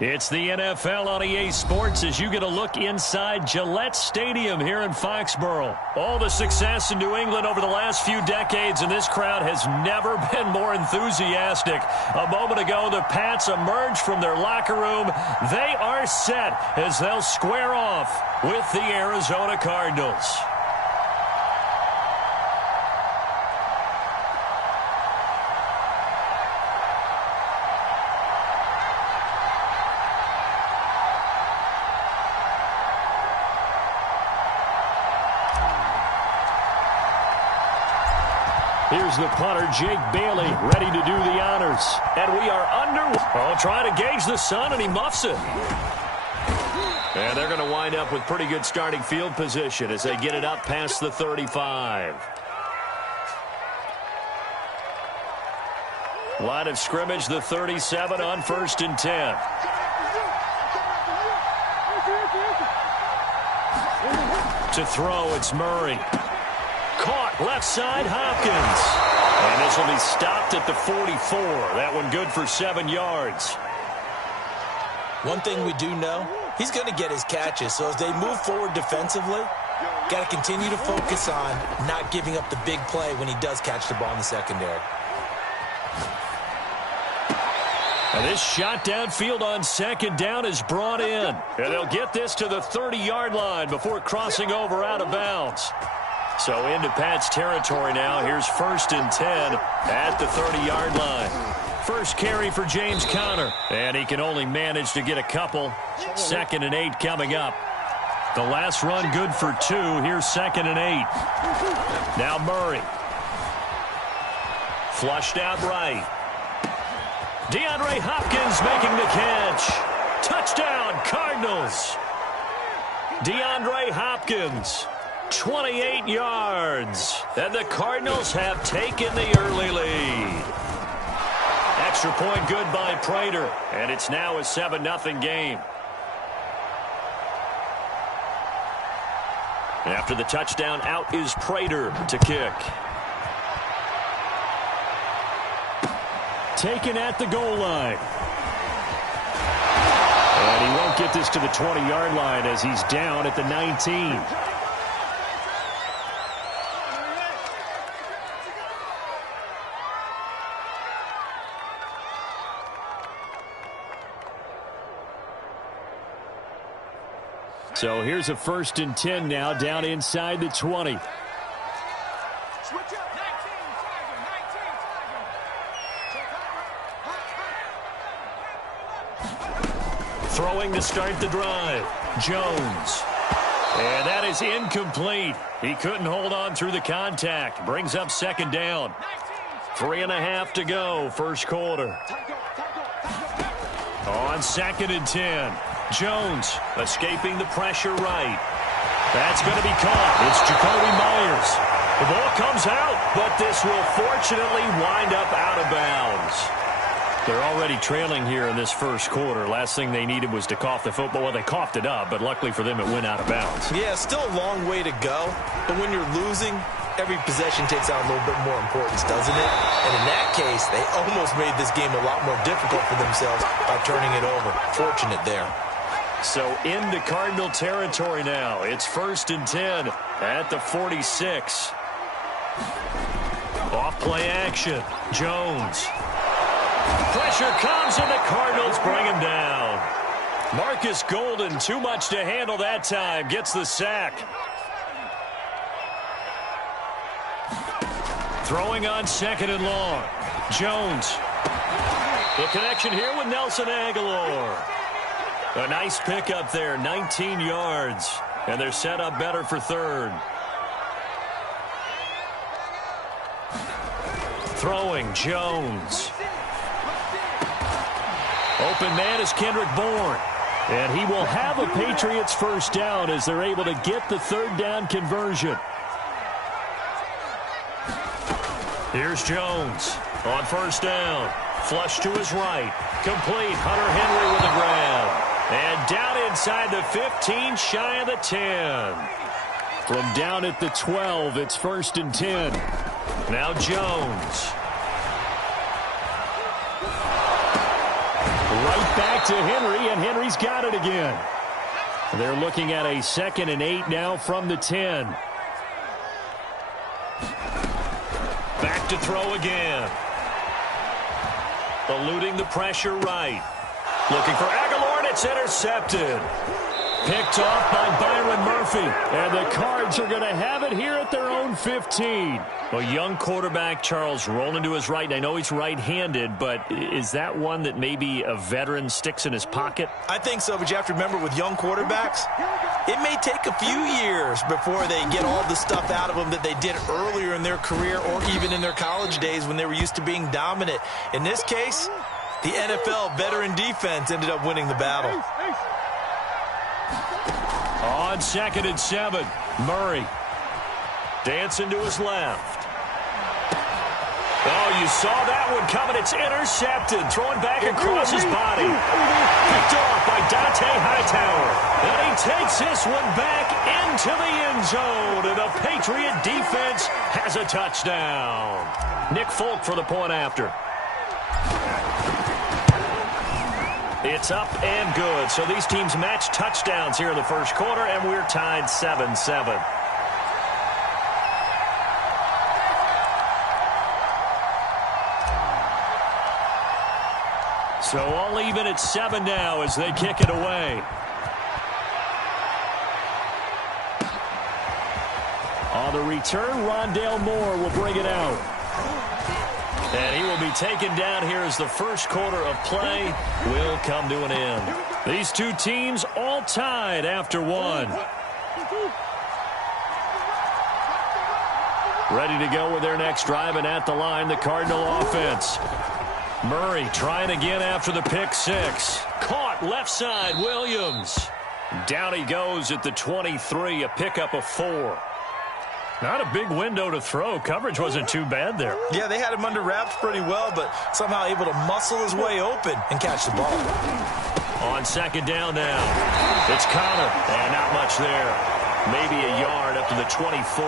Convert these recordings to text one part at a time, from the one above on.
It's the NFL on EA Sports as you get a look inside Gillette Stadium here in Foxborough. All the success in New England over the last few decades, and this crowd has never been more enthusiastic. A moment ago, the Pats emerged from their locker room. They are set as they'll square off with the Arizona Cardinals. Here's the punter, Jake Bailey, ready to do the honors. And we are under. Oh, trying to gauge the sun, and he muffs it. And they're going to wind up with pretty good starting field position as they get it up past the 35. Line of scrimmage, the 37 on 1st and 10. To throw, it's Murray. Caught left side, Hopkins. And this will be stopped at the 44. That one good for 7 yards. One thing we do know, he's going to get his catches. So as they move forward defensively, got to continue to focus on not giving up the big play when he does catch the ball in the secondary. And this shot downfield on 2nd down is brought in. And they'll get this to the 30-yard line before crossing over out of bounds. So into Pat's territory now. Here's 1st and 10 at the 30-yard line. First carry for James Conner. And he can only manage to get a couple. 2nd and 8 coming up. The last run good for 2. Here's 2nd and 8. Now Murray. Flushed out right. DeAndre Hopkins making the catch. Touchdown, Cardinals. DeAndre Hopkins. 28 yards. And the Cardinals have taken the early lead. Extra point good by Prater. And it's now a 7-0 game. After the touchdown, out is Prater to kick. Taken at the goal line. And he won't get this to the 20-yard line as he's down at the 19. So here's a 1st and 10 now, down inside the 20. Throwing to start the drive. Jones. And that is incomplete. He couldn't hold on through the contact. Brings up 2nd down. 3.5 to go, first quarter. On 2nd and 10. Jones escaping the pressure right. That's going to be caught. It's Jacoby Myers. The ball comes out, but this will fortunately wind up out of bounds. They're already trailing here in this first quarter. Last thing they needed was to cough the football. Well, they coughed it up, but luckily for them, it went out of bounds. Yeah, still a long way to go. But when you're losing, every possession takes on a little bit more importance, doesn't it? And in that case, they almost made this game a lot more difficult for themselves by turning it over. Fortunate there. So into Cardinal territory now. It's 1st and 10 at the 46. Off play action. Jones. Pressure comes and the Cardinals bring him down. Marcus Golden, too much to handle that time. Gets the sack. Throwing on 2nd and long. Jones. The connection here with Nelson Aguilar. A nice pickup there, 19 yards. And they're set up better for 3rd. Throwing, Jones. Open man is Kendrick Bourne. And he will have a Patriots first down as they're able to get the 3rd down conversion. Here's Jones on 1st down. Flush to his right. Complete. Hunter Henry with a grab. And down inside the 15, shy of the 10. From down at the 12, it's 1st and 10. Now Jones. Right back to Henry, and Henry's got it again. They're looking at a 2nd and 8 now from the 10. Back to throw again. Eluding the pressure right. Looking for Aguilar, and it's intercepted. Picked off by Byron Murphy. And the Cards are going to have it here at their own 15. A young quarterback, Charles, rolling to his right. And I know he's right-handed, but is that one that maybe a veteran sticks in his pocket? I think so, but you have to remember with young quarterbacks, it may take a few years before they get all the stuff out of them that they did earlier in their career or even in their college days when they were used to being dominant. In this case, the NFL veteran defense ended up winning the battle. On 2nd and 7, Murray dancing to his left. Oh, you saw that one coming. It's intercepted. Throwing back across his body. Picked off by Dante Hightower. And he takes this one back into the end zone. And the Patriot defense has a touchdown. Nick Folk for the point after. It's up and good. So these teams match touchdowns here in the first quarter, and we're tied 7-7. So all even at 7 now as they kick it away. On the return, Rondale Moore will bring it out. And he will be taken down here as the first quarter of play will come to an end. These two teams all tied after one. Ready to go with their next drive, and at the line, the Cardinal offense. Murray trying again after the pick six. Caught left side, Williams. Down he goes at the 23, a pickup of 4. Not a big window to throw. Coverage wasn't too bad there. Yeah, they had him under wraps pretty well, but somehow able to muscle his way open and catch the ball. On 2nd down now, it's Connor, and not much there. Maybe a yard up to the 24.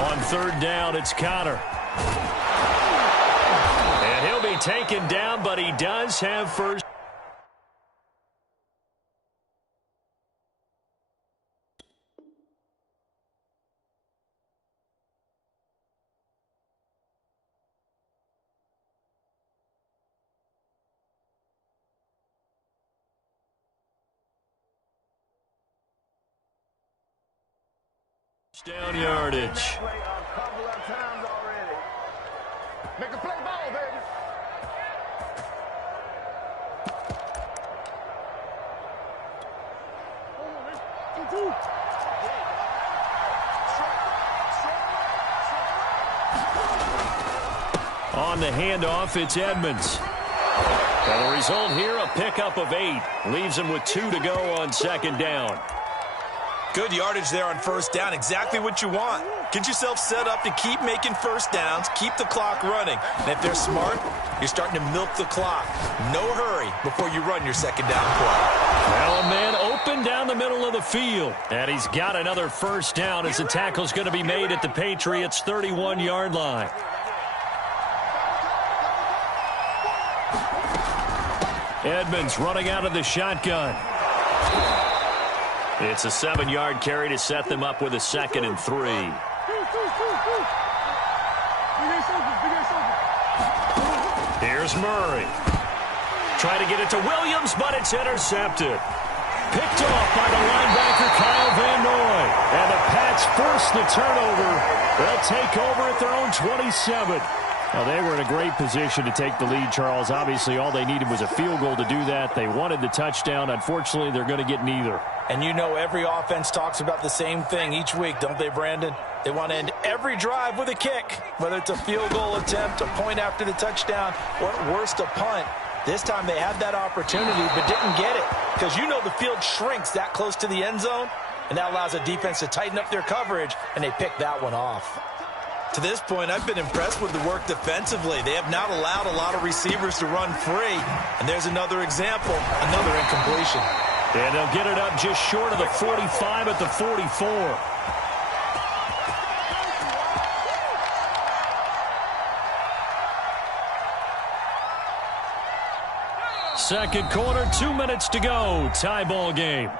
On 3rd down, it's Connor. And he'll be taken down, but he does have first. Down yardage. Make a play ball, baby. On the handoff, it's Edmonds. And the result here, a pickup of 8. Leaves him with 2 to go on 2nd down. Good yardage there on 1st down. Exactly what you want. Get yourself set up to keep making 1st downs, keep the clock running. And if they're smart, you're starting to milk the clock. No hurry before you run your 2nd down play. Well, a man open down the middle of the field. And he's got another 1st down as the tackle's going to be made at the Patriots' 31-yard line. Edmonds running out of the shotgun. It's a 7-yard carry to set them up with a 2nd and 3. Here's Murray. Trying to get it to Williams, but it's intercepted. Picked off by the linebacker Kyle Van Noy. And the Pats force the turnover. They'll take over at their own 27. Well, they were in a great position to take the lead, Charles. Obviously, all they needed was a field goal to do that. They wanted the touchdown. Unfortunately, they're going to get neither. And you know every offense talks about the same thing each week, don't they, Brandon? They want to end every drive with a kick, whether it's a field goal attempt, a point after the touchdown, or at worst, a punt. This time they had that opportunity but didn't get it because you know the field shrinks that close to the end zone, and that allows a defense to tighten up their coverage, and they picked that one off. To this point, I've been impressed with the work defensively. They have not allowed a lot of receivers to run free. And there's another example, another incompletion. And they'll get it up just short of the 45 at the 44. Second quarter, 2 minutes to go. Tie ball game.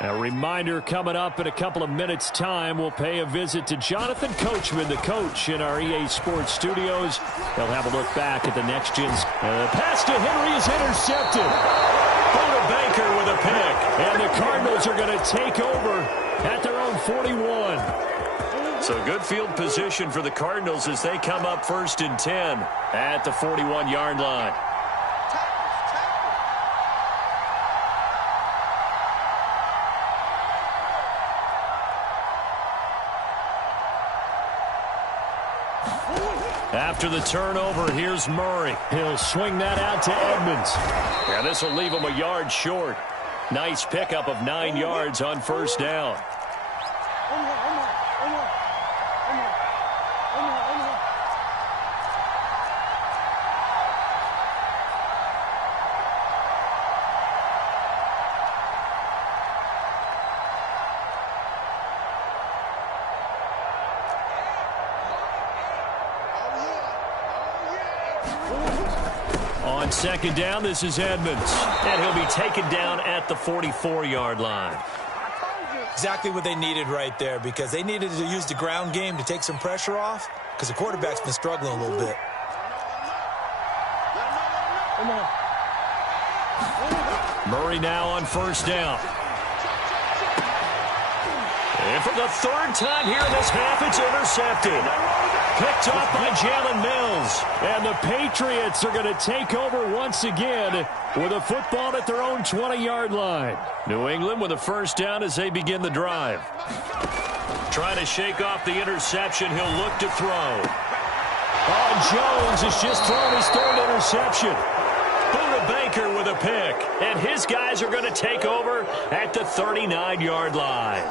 A reminder coming up in a couple of minutes' time. We'll pay a visit to Jonathan Coachman, the coach in our EA Sports studios. They'll have a look back at the next gen's. The pass to Henry is intercepted. Buda Baker with a pick. And the Cardinals are going to take over at their own 41. So good field position for the Cardinals as they come up 1st and 10 at the 41-yard line. After the turnover, here's Murray. He'll swing that out to Edmonds. And this will leave him a yard short. Nice pickup of 9 yards on 1st down. On 2nd down, this is Edmonds. And he'll be taken down at the 44-yard line. Exactly what they needed right there, because they needed to use the ground game to take some pressure off, because the quarterback's been struggling a little bit. Murray now on 1st down. And for the 3rd time here in this half, it's intercepted. Picked off by Jalen Mills. And the Patriots are going to take over once again with a football at their own 20-yard line. New England with a 1st down as they begin the drive. Trying to shake off the interception. He'll look to throw. Oh, Jones has just thrown his 3rd interception. Buda Baker with a pick. And his guys are going to take over at the 39-yard line.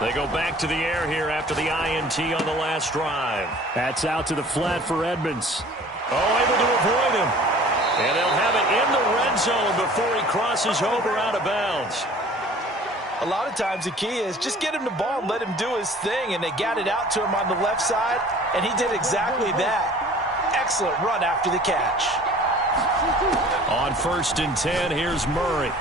They go back to the air here after the INT on the last drive. That's out to the flat for Edmonds. Oh, able to avoid him. And they'll have it in the red zone before he crosses over out of bounds. A lot of times the key is just get him the ball and let him do his thing, and they got it out to him on the left side, and he did exactly that. Excellent run after the catch. On 1st and 10, here's Murray.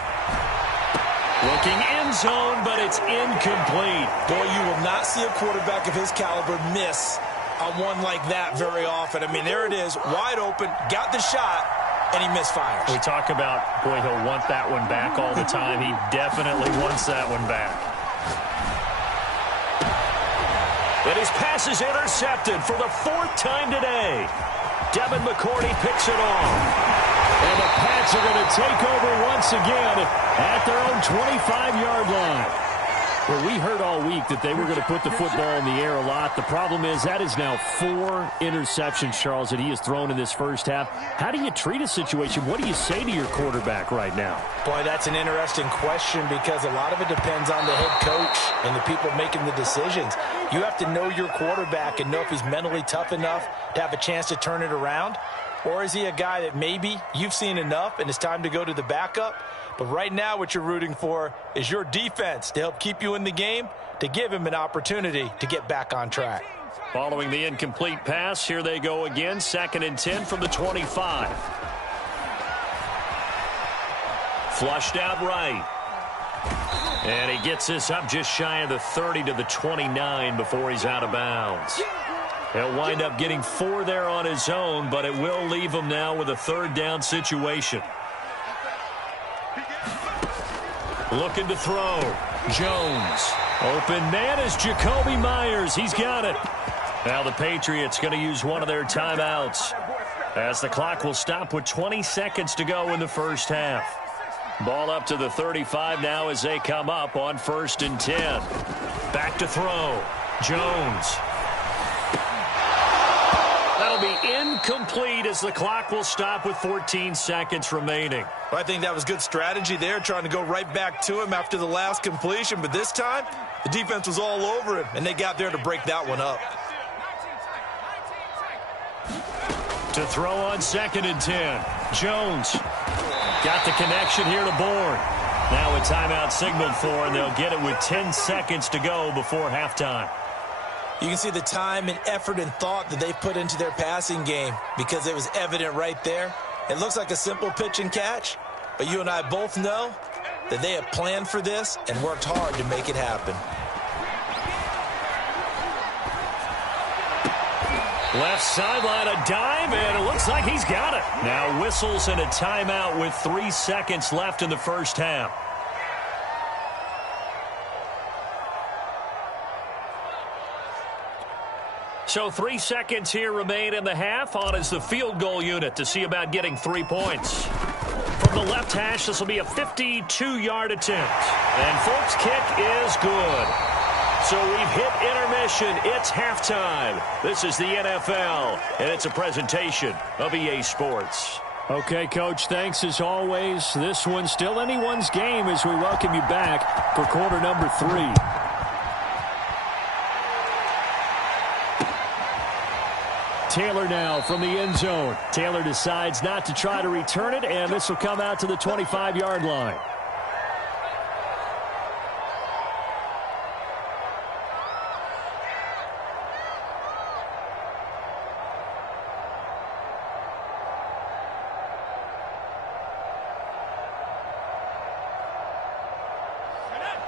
Looking end zone, but it's incomplete. Boy, you will not see a quarterback of his caliber miss on one like that very often. I mean, there it is, wide open, got the shot, and he misfires. We talk about, boy, he'll want that one back all the time. He definitely wants that one back. And his pass is intercepted for the 4th time today. Devin McCourty picks it off. And the Pats are going to take over once again at their own 25-yard line. Well, we heard all week that they were going to put the football in the air a lot. The problem is that is now 4 interceptions, Charles, that he has thrown in this first half. How do you treat a situation? What do you say to your quarterback right now? Boy, that's an interesting question, because a lot of it depends on the head coach and the people making the decisions. You have to know your quarterback and know if he's mentally tough enough to have a chance to turn it around. Or is he a guy that maybe you've seen enough and it's time to go to the backup? But right now what you're rooting for is your defense to help keep you in the game, to give him an opportunity to get back on track. Following the incomplete pass, here they go again. 2nd and 10 from the 25. Flushed out right. And he gets this up just shy of the 30 to the 29 before he's out of bounds. He'll wind up getting 4 there on his own, but it will leave him now with a 3rd down situation. Looking to throw. Jones. Open man is Jacoby Myers. He's got it. Now the Patriots going to use one of their timeouts as the clock will stop with 20 seconds to go in the first half. Ball up to the 35 now as they come up on 1st and 10. Back to throw. Jones. That'll be incomplete as the clock will stop with 14 seconds remaining. Well, I think that was good strategy there, trying to go right back to him after the last completion. But this time, the defense was all over him, and they got there to break that one up. To throw on 2nd and 10. Jones. Got the connection here to Bourne. Now a timeout signaled for, and they'll get it with 10 seconds to go before halftime. You can see the time and effort and thought that they put into their passing game because it was evident right there. It looks like a simple pitch and catch, but you and I both know that they have planned for this and worked hard to make it happen. Left sideline, a dive, and it looks like he's got it. Now whistles and a timeout with 3 seconds left in the first half. So 3 seconds here remain in the half. On is the field goal unit to see about getting 3 points. From the left hash, this will be a 52-yard attempt. And Folk's kick is good. So we've hit intermission. It's halftime. This is the NFL, and it's a presentation of EA Sports. Okay, Coach, thanks as always. This one's still anyone's game as we welcome you back for quarter number 3. Taylor now from the end zone. Taylor decides not to try to return it, and this will come out to the 25-yard line.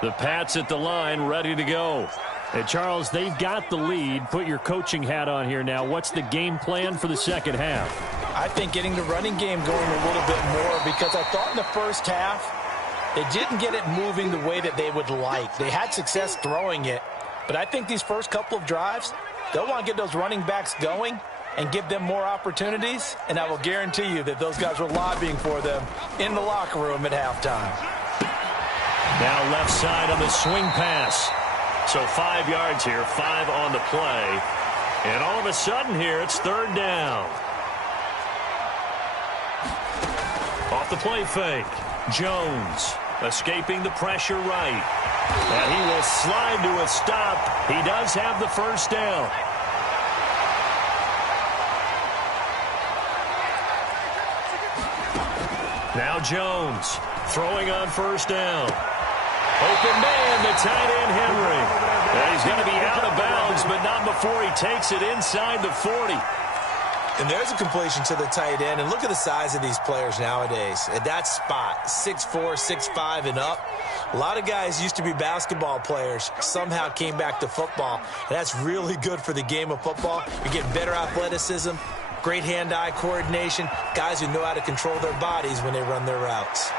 The Pats at the line, ready to go. And Charles, they've got the lead. Put your coaching hat on here now. What's the game plan for the second half? I think getting the running game going a little bit more, because I thought in the first half they didn't get it moving the way that they would like. They had success throwing it, but I think these first couple of drives, they'll want to get those running backs going and give them more opportunities, and I will guarantee you that those guys were lobbying for them in the locker room at halftime. Now left side on the swing pass. So 5 yards here, 5 on the play. And all of a sudden here, it's third down. Off the play fake. Jones escaping the pressure right. And he will slide to a stop. He does have the first down. Now Jones throwing on first down. Open man, the tight end, Henry. And he's going to be out of bounds, but not before he takes it inside the 40. And there's a completion to the tight end. And look at the size of these players nowadays. At that spot, 6'4", 6'5", and up. A lot of guys used to be basketball players, somehow came back to football. And that's really good for the game of football. You're getting better athleticism, great hand-eye coordination, guys who know how to control their bodies when they run their routes.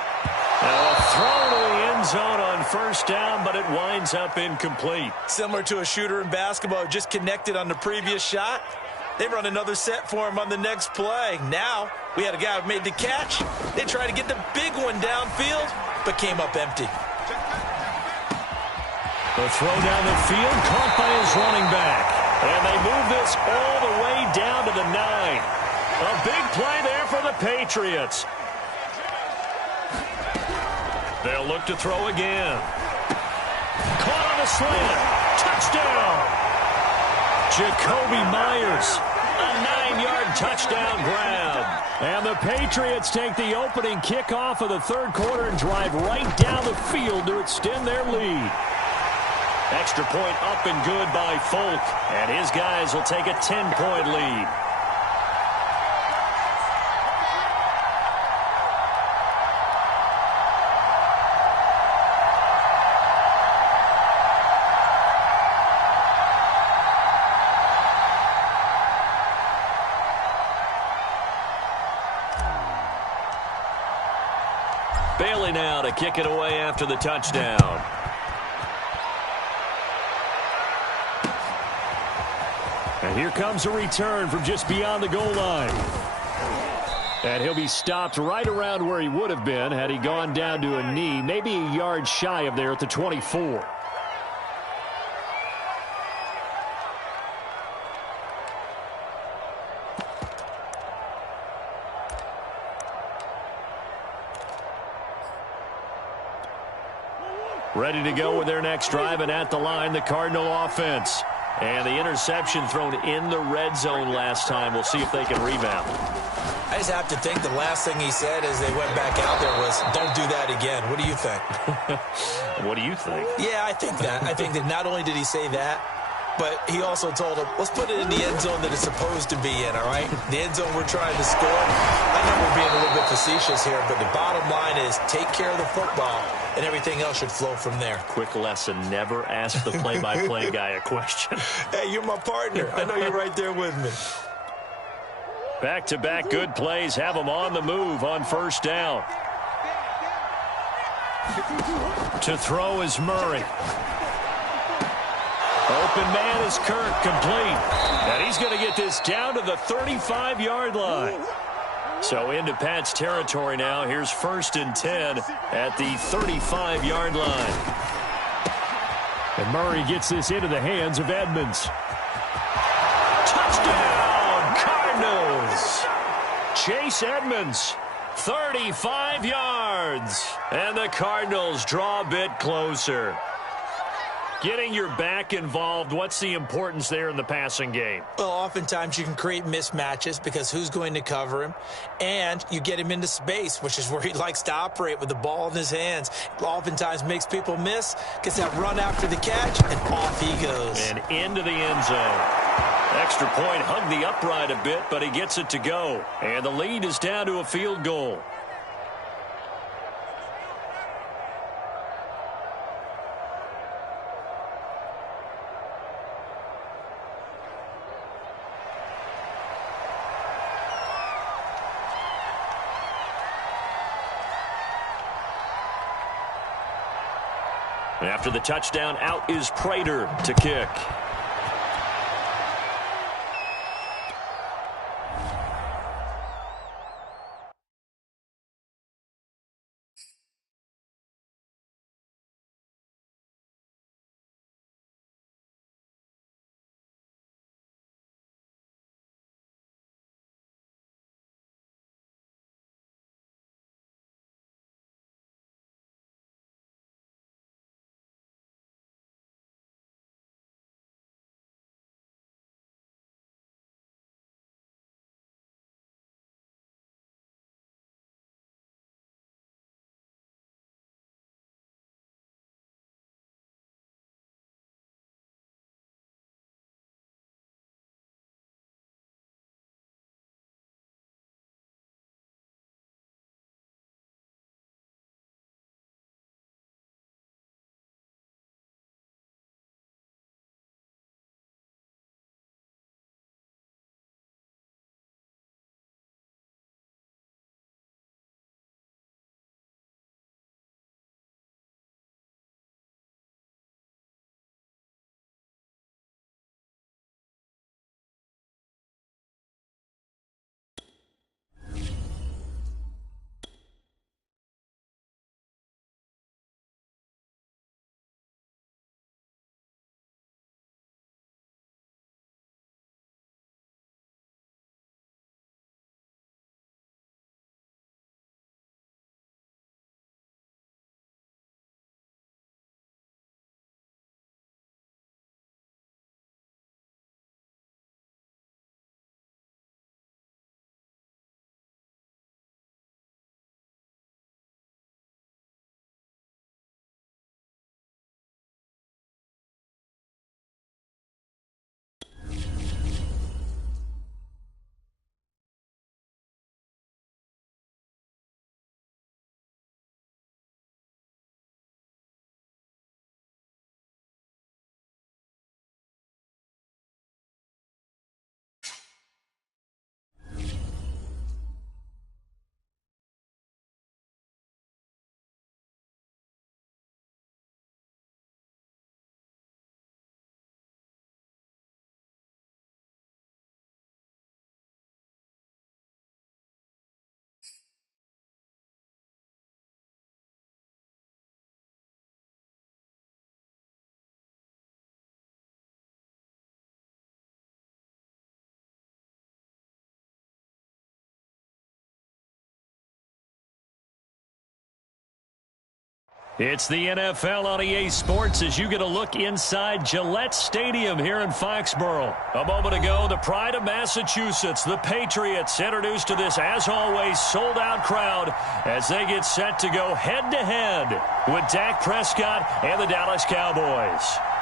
Now a throw to the end zone on first down, but it winds up incomplete. Similar to a shooter in basketball who just connected on the previous shot. They run another set for him on the next play. Now we had a guy who made the catch. They tried to get the big one downfield, but came up empty. The throw down the field, caught by his running back. And they move this all the way down to the 9. A big play there for the Patriots. They'll look to throw again. Caught on a slant. Touchdown. Jacoby Myers. A 9-yard touchdown grab. And the Patriots take the opening kickoff of the third quarter and drive right down the field to extend their lead. Extra point up and good by Folk. And his guys will take a 10-point lead. Bailey now to kick it away after the touchdown. And here comes a return from just beyond the goal line. And he'll be stopped right around where he would have been had he gone down to a knee, maybe a yard shy of there at the 24. Ready to go with their next drive, and at the line, the Cardinal offense. And the interception thrown in the red zone last time. We'll see if they can rebound. I just have to think the last thing he said as they went back out there was, don't do that again. What do you think? What do you think? Yeah, I think that. I think that not only did he say that, but he also told him, let's put it in the end zone that it's supposed to be in, all right? The end zone we're trying to score. I know we're being a little bit facetious here, but the bottom line is take care of the football, and everything else should flow from there. Quick lesson, never ask the play-by-play guy a question. Hey, you're my partner. I know you're right there with me. Back-to-back good plays have them on the move on first down. To throw is Murray. Open man is Kirk, complete. And he's going to get this down to the 35-yard line. So into Pat's territory now. Here's 1st and 10 at the 35-yard line. And Murray gets this into the hands of Edmonds. Touchdown, Cardinals. Chase Edmonds, 35 yards. And the Cardinals draw a bit closer. Getting your back involved, what's the importance there in the passing game? Well, oftentimes you can create mismatches because who's going to cover him? And you get him into space, which is where he likes to operate with the ball in his hands. Oftentimes makes people miss, gets that run after the catch, and off he goes. And into the end zone. Extra point, hugged the upright a bit, but he gets it to go. And the lead is down to a field goal. After the touchdown, out is Prater to kick. It's the NFL on EA Sports as you get a look inside Gillette Stadium here in Foxborough. A moment ago, the pride of Massachusetts, the Patriots, introduced to this, as always, sold-out crowd as they get set to go head-to-head with Dak Prescott and the Dallas Cowboys.